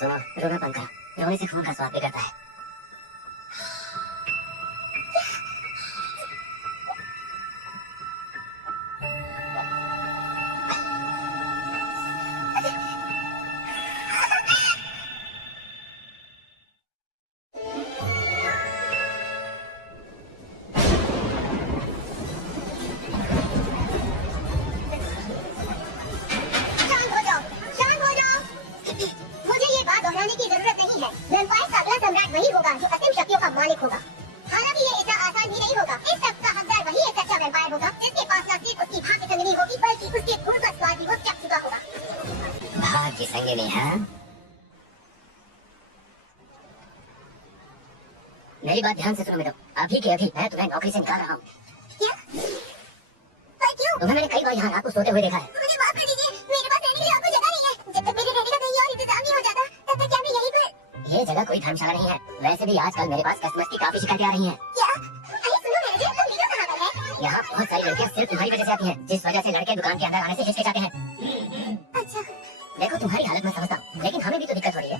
सुनो, रोना बंद करो। रोने से खून का स्वाद बिगड़ता है। मेरी बात ध्यान से सुनो बेटा, अभी के अभी मैं तुम्हें नौकरी से निकाल रहा हूँ। क्या? पर क्यों? तुम्हें मैंने कई बार यहाँ रात को सोते हुए देखा है। मुझे माफ कर दीजिए, मेरे पास रहने के लिए आपको जगह नहीं है। जब तक मेरे रहने का कहीं और इंतजाम नहीं हो जाता, तब तक क्या मैं यहीं पर? ये जगह कोई धर्मशाला नहीं है। वैसे भी आजकल मेरे पास कस्टमर्स की काफी शिकायतें आ रही हैं। क्या? अरे सुनो मैनेजर, तुम वीडियो कहाँ पर है? यहाँ बहुत सारी लड़कियाँ सिर्फ तुम्हारी वजह से आती हैं, जिस वजह से लड़के दुकान के अंदर आने से हिचकिचाते हैं। अच्छा। देखो तुम्हारी हालत मैं समझता हूँ, लेकिन हमें भी तो दिक्कत हो रही है।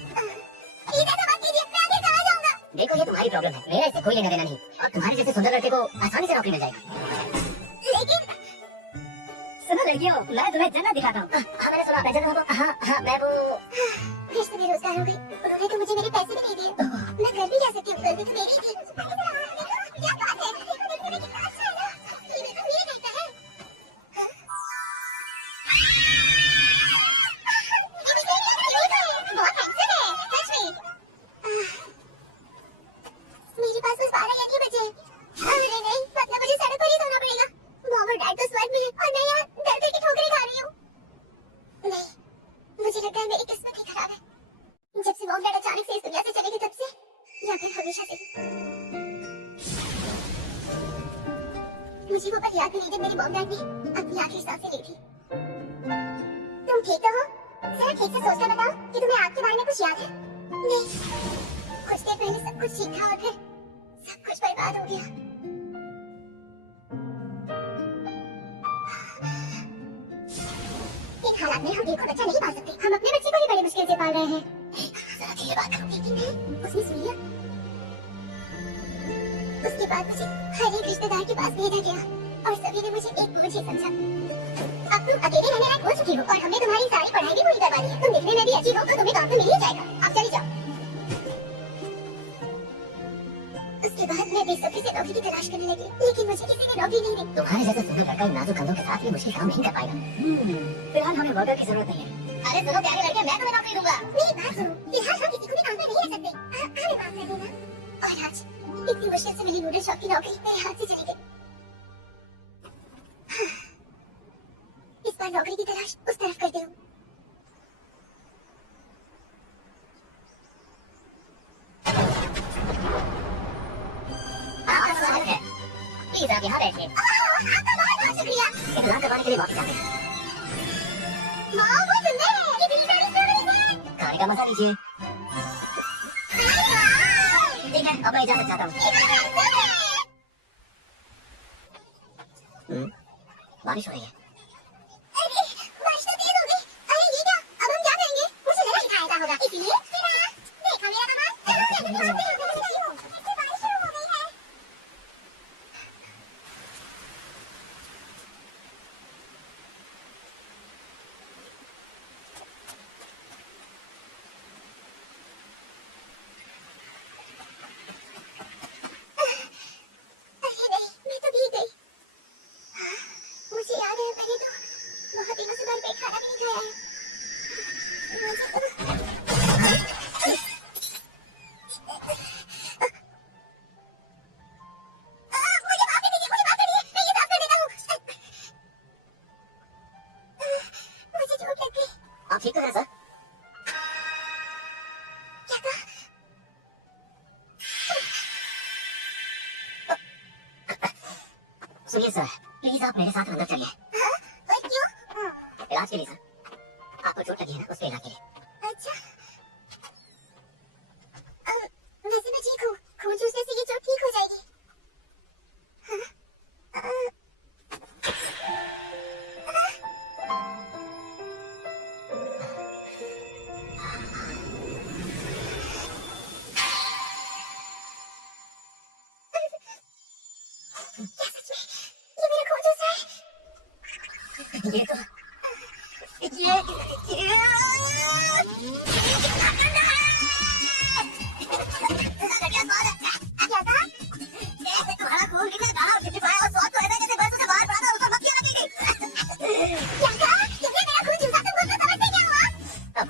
देखो ये तुम्हारी प्रॉब्लम है, मेरा इससे कोई लेना देना नहीं। और तुम्हारे जैसे सुंदर लड़के को आसानी से नौकरी मिल जाएगी। लेकिन सुनो लड़कियों, मैं तुम्हें जन्नत दिखाता हूँ। हाँ मैंने सुना, मैं जन्नत हूँ। हाँ मैं वो फिर से बेरोजगार हो गई। उन्होंने तो मुझे मेरे पैसे भी नहीं दिए। मैं घर भी जा सकती हूँ, गलती तो मेरी थी। क्या बात है? कितना अच्छा है ना? ये तो ये कहता है। बहुत हैंडसम है, सच में। मेरे पास बस 12 या 1 बजे। अरे नहीं, मतलब मुझे सड़क पर ही सोना पड़ेगा। मॉम और डैड तो स्वर्ग में हैं और मैं यहाँ दर दर की ठोकरें खा रही हूँ। नहीं, मुझे लगता है मेरी किस्मत ही खराब है। जब से मॉम डैड अचानक से इस दुनिया से चले गए तब से, या फिर हमेशा से। मुझे वो पल याद भी नहीं जब मेरे मॉम डैड ने अपनी आखिरी सांसें ली थी। तुम ठीक तो हो? जरा ठीक से सोचकर बताओ कि तुम्हें आपके बारे में कुछ याद है? नहीं, कुछ देर पहले सब कुछ ठीक था और फिर सब कुछ बर्बाद हो गया। इन हालात में हम एक और बच्चा नहीं पाल सकते। हम अपने बच्चे को भी बड़ी मुश्किल से पाल रहे हैं। जरा धीरे बात करो। लेकिन उसने सुन लिया। उसके बाद मुझे हर एक रिश्तेदार के पास भेजा गया और सभी ने मुझे एक बोझ ही समझा। अब तुम अकेले रहने लायक हो चुकी हो और हमने तुम्हारी सारी पढ़ाई भी पूरी करवा दी है। तुम दिखने में भी अच्छी हो तो तुम्हें काम तो मिल ही जाएगा। अब चली जाओ। उसके बाद मैं बेसब्री से नौकरी की तलाश करने लगी, लेकिन मुझे किसी ने नौकरी नहीं दी। तुम्हारे जैसे सुंदर लड़का इन नाजुक कंधों के साथ ये मुश्किल काम नहीं कर पाएगा। फिलहाल हमें वर्कर की जरूरत नहीं है। अरे सुनो प्यारे लड़के, मैं तुम्हें नौकरी दूंगा। मेरी बात सुनो, फिलहाल हम किसी को भी काम पर नहीं रख सकते। हमें माफ कर देना। और आज इतनी मुश्किल से मिली नूडल शॉप की नौकरी मेरे हाथ से चली गई। इस बार नौकरी की तलाश उस तरफ करती हूँ। प्लीज आप यहाँ बैठिए। आपका बहुत शुक्रिया। इतना करवाने के लिए वापस आते हैं। माँ वो सुंदर है। कितनी सारी स्ट्रॉबेरीज़। खाने का मजा लीजिए। ठीक है, अब मैं इजाजत चाहता हूँ। बारिश हो रही है। अरे बारिश तो तेज हो गई। अरे ये क्या? अब हम क्या करेंगे? मुझे लगा कि आएगा होगा, इसलिए देखा मेरा कमाल। बारिश शुरू हो गई है। ठीक है सर। सुनिए सर, प्लीज आप मेरे साथ अंदर चलिए। क्यों? इलाज के लिए सर। आपको चोट लगी है ना, उसके इलाज के लिए। अच्छा। वैसे मैं ठीक हूँ, खून चूसने से ये चोट ठीक हो जाएगी। ये तो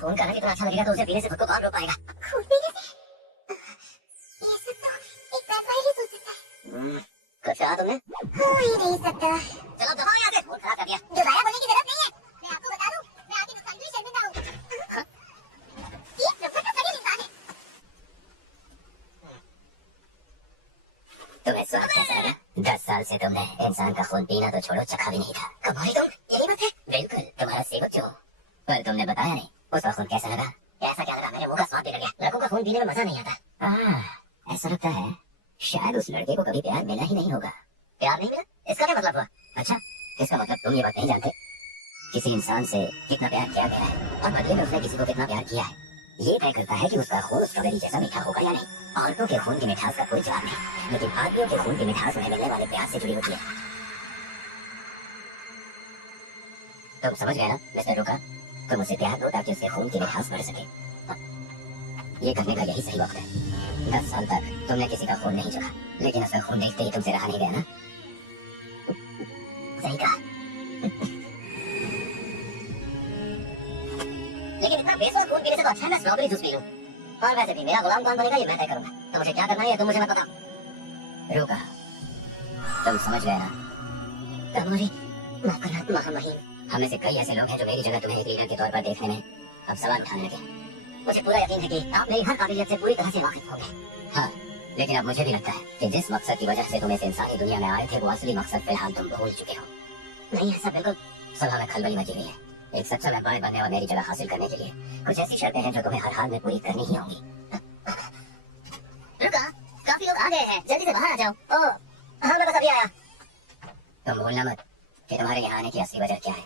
फोन करना कितना अच्छा लगेगा तो उसे पीने से खुद को कौन रोक पाएगा। खून पीने से ये सब तो एक पैसा ही सोच सकता है। कुछ कहा तुमने? हो ही नहीं सकता। चलो तो यहाँ से फोन खराब कर दिया। दोबारा बोलने की जरूरत नहीं है। मैं आपको बता दूं, मैं आगे नुकसान भी शर्मिंदा हूँ। ये नफरत का करीब इंसान है। तुम्हें स्वाद कैसा लगा? 10 साल से तुमने इंसान का खून पीना तो छोड़ो, चखा भी नहीं था। कमाल तुम, यही बात है। बिल्कुल तुम्हारा सेवक जो, पर तुमने बताया नहीं उसका खून कैसा लगा। कैसा क्या लगा, मेरे मुंह का स्वाद बिगड़ गया। लड़कों का खून पीने में मजा नहीं आता। ऐसा लगता है शायद उस लड़के को कभी प्यार मिला ही नहीं होगा। प्यार नहीं मिला, इसका क्या मतलब हुआ? अच्छा, इसका मतलब तुम ये बात नहीं जानते किसी इंसान से कितना प्यार किया गया है और बदले में उसने किसी को कितना प्यार किया है। ये तय करता है कि उसका खून स्ट्रॉबेरी जैसा मीठा होगा या नहीं। औरतों के खून की मिठास का कोई जवाब नहीं, लेकिन आदमियों के खून की मिठास उन्हें मिलने वाले प्यार से जुड़ी होती है। तुम समझ गए ना मिस्टर रोका? तुम उसे प्यार दो ताकि उसके खून की मिठास बढ़ सके। ये करने का यही सही वक्त है। 10 साल तक तुमने किसी का खून नहीं चखा, लेकिन उसका खून देखते ही तुमसे रहा नहीं गया ना। सही कहा। लेकिन इतना बेसुध खून पीने से तो अच्छा है मैं स्ट्रॉबेरी जूस पी लूं। और वैसे भी मेरा गुलाम कौन बनेगा ये मैं तय करूंगा। तो मुझे क्या करना है तुम मुझे मत बताओ। रोका, तुम समझ गए ना? तब मुझे माफ करना महामहिम। हमें से कई ऐसे लोग हैं जो मेरी जगह तुम्हें एक लीडर के तौर पर देखने में अब सवाल उठाने लगे। मुझे पूरा यकीन है कि आप मेरी हर काबिलियत से पूरी तरह से वाकिफ होंगे। हाँ, लेकिन अब मुझे भी लगता है कि जिस मकसद की वजह से तुम इस इंसानी दुनिया में आए थे वो असली मकसद फिलहाल तुम भूल चुके हो। नहीं, ऐसा बिल्कुल। सुलह में खलबली मची हुई है। एक सच्चा एम्प्लॉय बनने और मेरी जगह हासिल करने के लिए कुछ ऐसी शर्तें हैं जो तुम्हें हर हाल में पूरी करनी ही होंगी। रुका, काफी लोग आ गए हैं, जल्दी से बाहर आ जाओ। ओह, हाँ मैं बस अभी आया। तुम भूलना मत कि तुम्हारे यहाँ आने की असली वजह क्या है।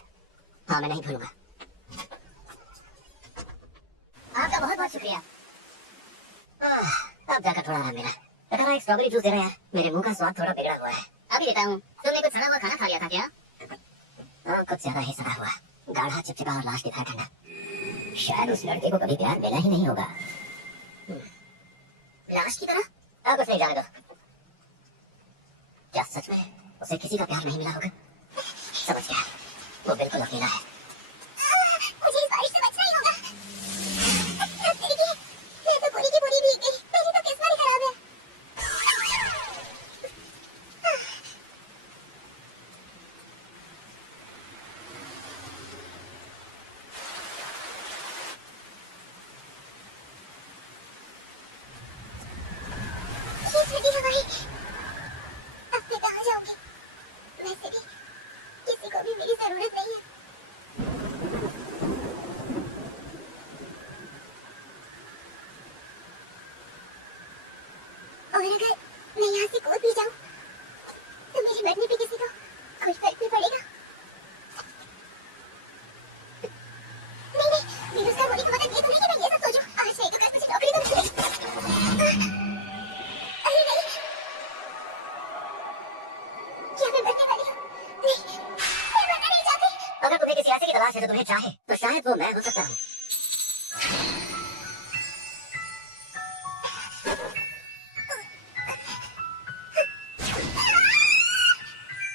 हाँ मैं नहीं भूलूंगा। आपका बहुत बहुत शुक्रिया। अब जाकर थोड़ा आराम मिला। पता एक स्ट्रॉबेरी जूस दे रहा है, मेरे मुंह का स्वाद थोड़ा बिगड़ा हुआ है। अभी देता हूँ। तुमने कुछ सड़ा हुआ खाना खा लिया था क्या? हाँ, कुछ ज्यादा ही सड़ा हुआ, गाढ़ा, चिपचिपा और लाश की तरह ठंडा। शायद उस लड़के को कभी प्यार मिला ही नहीं होगा। लाश की तरह? अब कुछ नहीं, जाने दो। क्या सच में उसे किसी का प्यार नहीं मिला होगा? समझ गया, वो बिल्कुल अकेला है। मुझे इस बारिश से बचना ही होगा। मैं तो पूरी की पूरी भीग गई। मेरी तो किस्मत ही खराब है। ये ठंडी हवाएं, अब मैं कहाँ जाऊंगी? वैसे भी किसी को भी मेरी जरूरत नहीं है। और अगर मैं यहाँ से कूद भी जाऊँ तो मेरे मरने पे किसी को कोई फर्क नहीं पड़ेगा। नहीं नहीं, बेरोजगार होने का मतलब ये तो नहीं कि मैं ये सब सोचूं। आज नहीं तो कल मुझे नौकरी तो मिलेगी। अरे नहीं, क्या मैं मरने वाली हूँ? नहीं, मैं मरना नहीं चाहती। अगर तुम्हें किसी ऐसे की तलाश है जो तुम्हें चाहे तो शायद वो मैं हो सकता हूँ।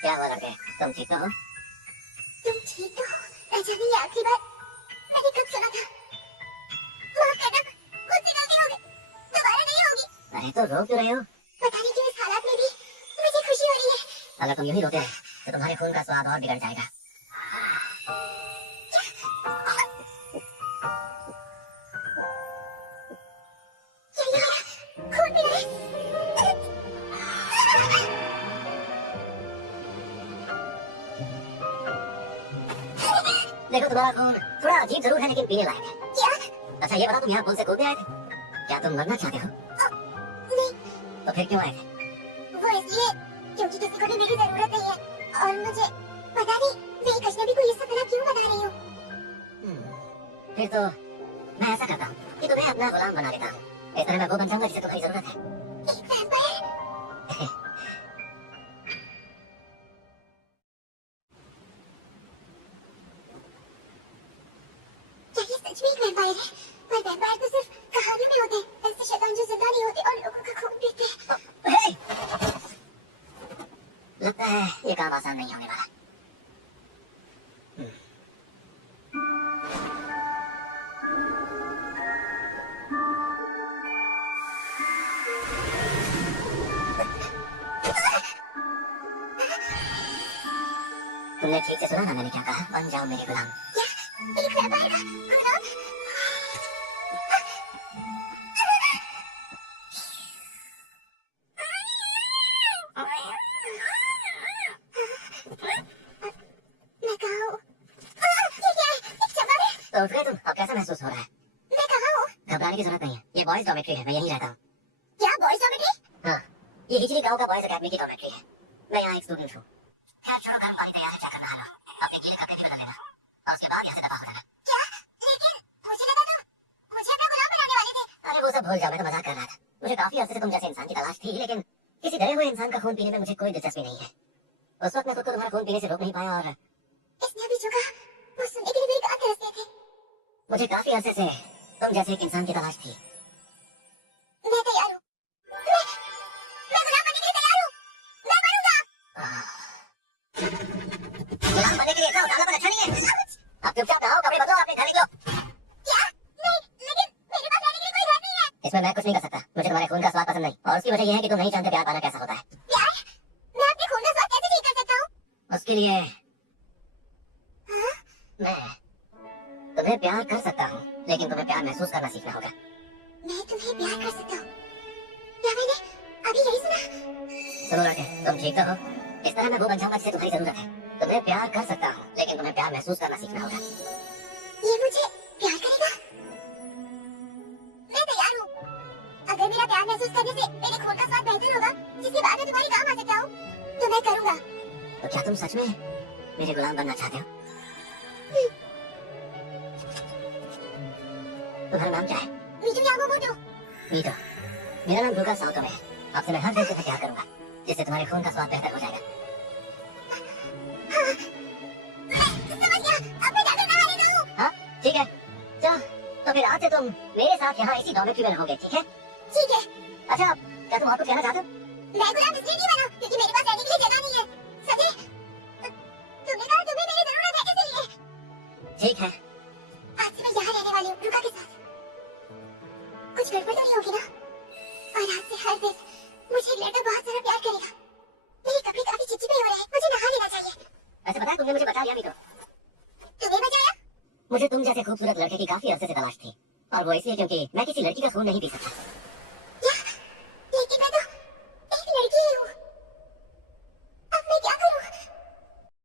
क्या हुआ लड़के, तुम ठीक तो हो? तुम ठीक तो हो? अच्छा ये आखिरी बार मैंने कब सुना था? माफ करना, मुझसे गलती हो गई, दोबारा नहीं होगी। अरे तो रो क्यों रहे हो? पता नहीं क्यों इस हालात में भी मुझे खुशी हो रही है। अगर तुम यूं ही रोते रहे तो तुम्हारे खून का स्वाद और बिगड़ जाएगा। खून पी रहे। देखो तुम्हारा खून थोड़ा अजीब जरूर है लेकिन पीने लायक है। क्या? अच्छा ये बताओ तुम यहाँ कौन से कूदने आए थे? क्या तुम मरना चाहते हो? नहीं। तो फिर क्यों आए थे? वो इसलिए क्योंकि किसी को भी मेरी जरूरत नहीं है और मुझे पता नहीं मैं एक अजनबी को ये सब गलत क्यों बता रही हूँ। फिर तो मैं ऐसा करता हूँ कि तुम्हें अपना गुलाम बना देता हूँ। इस तरह मैं वो बन जाऊंगा जिसे तुम्हारी जरूरत है। एक वैम्पायर? काम आसान नहीं होने वाला। तुमने ठीक से सुना ना मैंने क्या कहा? बन जाओ मेरे गुलाम। तो उठ गए तुम? अब कैसा महसूस हो रहा है? मैं कहाँ हूँ? घबराने की जरूरत नहीं है, ये बॉयज डॉर्मेट्री है, मैं यहीं रहता हूँ। क्या बॉयज डॉर्मेट्री? हाँ, ये हिजली गांव का बॉयज अकेडमी की डॉर्मेट्री है। मैं यहाँ एक स्टूडेंट हूँ। खैर छोड़ो, गर्म पानी तैयार है, जाकर नहा लो। अपने कील का भी बदल लेना और उसके बाद यहाँ से दफा हो जाना। क्या? लेकिन मुझे लगा था मुझे अपना गुलाम बनाने वाले थे। अरे वो सब भूल जाओ, मैं तो मजाक कर रहा था। मुझे काफी अर्से से तुम जैसे इंसान की तलाश थी, लेकिन किसी डरे हुए इंसान का खून पीने में मुझे कोई दिलचस्पी नहीं है। उस वक्त मैं खुद को तुम्हारा खून पीने से रोक नहीं पाया और इसने अभी जो कहा वो सुनने के लिए मेरी कान तरसते थे। मुझे काफी अर्से से तुम जैसे एक इंसान की तलाश थी। मैं तैयार हूँ। मैं गुलाम बनने के लिए तैयार हूँ। मैं बनूंगा। गुलाम बनने के लिए जाओ, कालापन अच्छा नहीं है। अब चुपचाप आओ, कपड़े बदलो, अपने घर निकलो। क्या? नहीं, लेकिन मेरे पास रहने के लिए कोई घर नहीं है। इसमें मैं कुछ नहीं कर सकता। मुझे तुम्हारे खून का स्वाद पसंद नहीं, और उसकी वजह यह है कि तुम नहीं जानते प्यार पाना कैसा होता है। प्यार? मैं अपने खून का स्वाद कैसे ठीक कर सकता हूँ? उसके लिए मैं तुम्हें प्यार कर सकता हूँ, लेकिन तुम्हें प्यार महसूस करना सीखना होगा। मैं तुम्हें प्यार कर सकता हूँ? क्या मैंने अभी यही सुना? सुनो लड़के, तुम ठीक तो हो? इस तरह मैं वो बन जाऊंगा जिसे तुम्हारी जरूरत है। तुम्हें प्यार कर सकता हूँ, लेकिन तुम्हें प्यार महसूस करना सीखना होगा। ये मुझे प्यार करेगा? मैं तैयार हूँ। अगर मेरा प्यार महसूस करने से मेरे खून का स्वाद बेहतर होगा, जिसके बाद मैं तुम्हारे काम आ सकता हूँ, तो मैं करूँगा। तो क्या तुम सच में मेरे गुलाम बनना चाहते हो? तुम्हारा नाम क्या है? Me too Yamamoto. मीटू, मेरा नाम रुका साओतो है। आपसे मैं हर दिन से प्यार करूंगा, जिससे तुम्हारे खून का स्वाद बेहतर हो जाएगा। हाँ, मैं समझ गया। अब मैं जाकर नहा लेता हूँ। हाँ, ठीक है। तो फिर आज से तुम मेरे साथ यहाँ इसी डॉर्मेट्री में रहोगे, ठीक है? ठीक है। अच्छा, क्या तुम और कुछ कहना चाहते हो? मैं गुलाम इसलिए नहीं बना क्योंकि मेरे पास रहने के लिए जगह नहीं है। सच है? तुमने कहा तुम्हें मेरी जरूरत है, इसलिए। ठीक है। आज से मैं यहाँ रहने वाली हूँ, रुका के साथ। कुछ गड़बड़ तो नहीं होगी ना? और आज से हर दिन मुझे एक लड़का बहुत सारा प्यार करेगा। मेरे कपड़े काफी चिपचिपे हो रहे हैं, मुझे नहा लेना चाहिए। वैसे पता है, तुमने मुझे बचा लिया भी तो। तुम्हें बचाया? मुझे तुम जैसे खूबसूरत लड़के की काफी अर्से से तलाश थी, और वो इसलिए क्योंकि मैं किसी लड़की का खून नहीं पी सकता।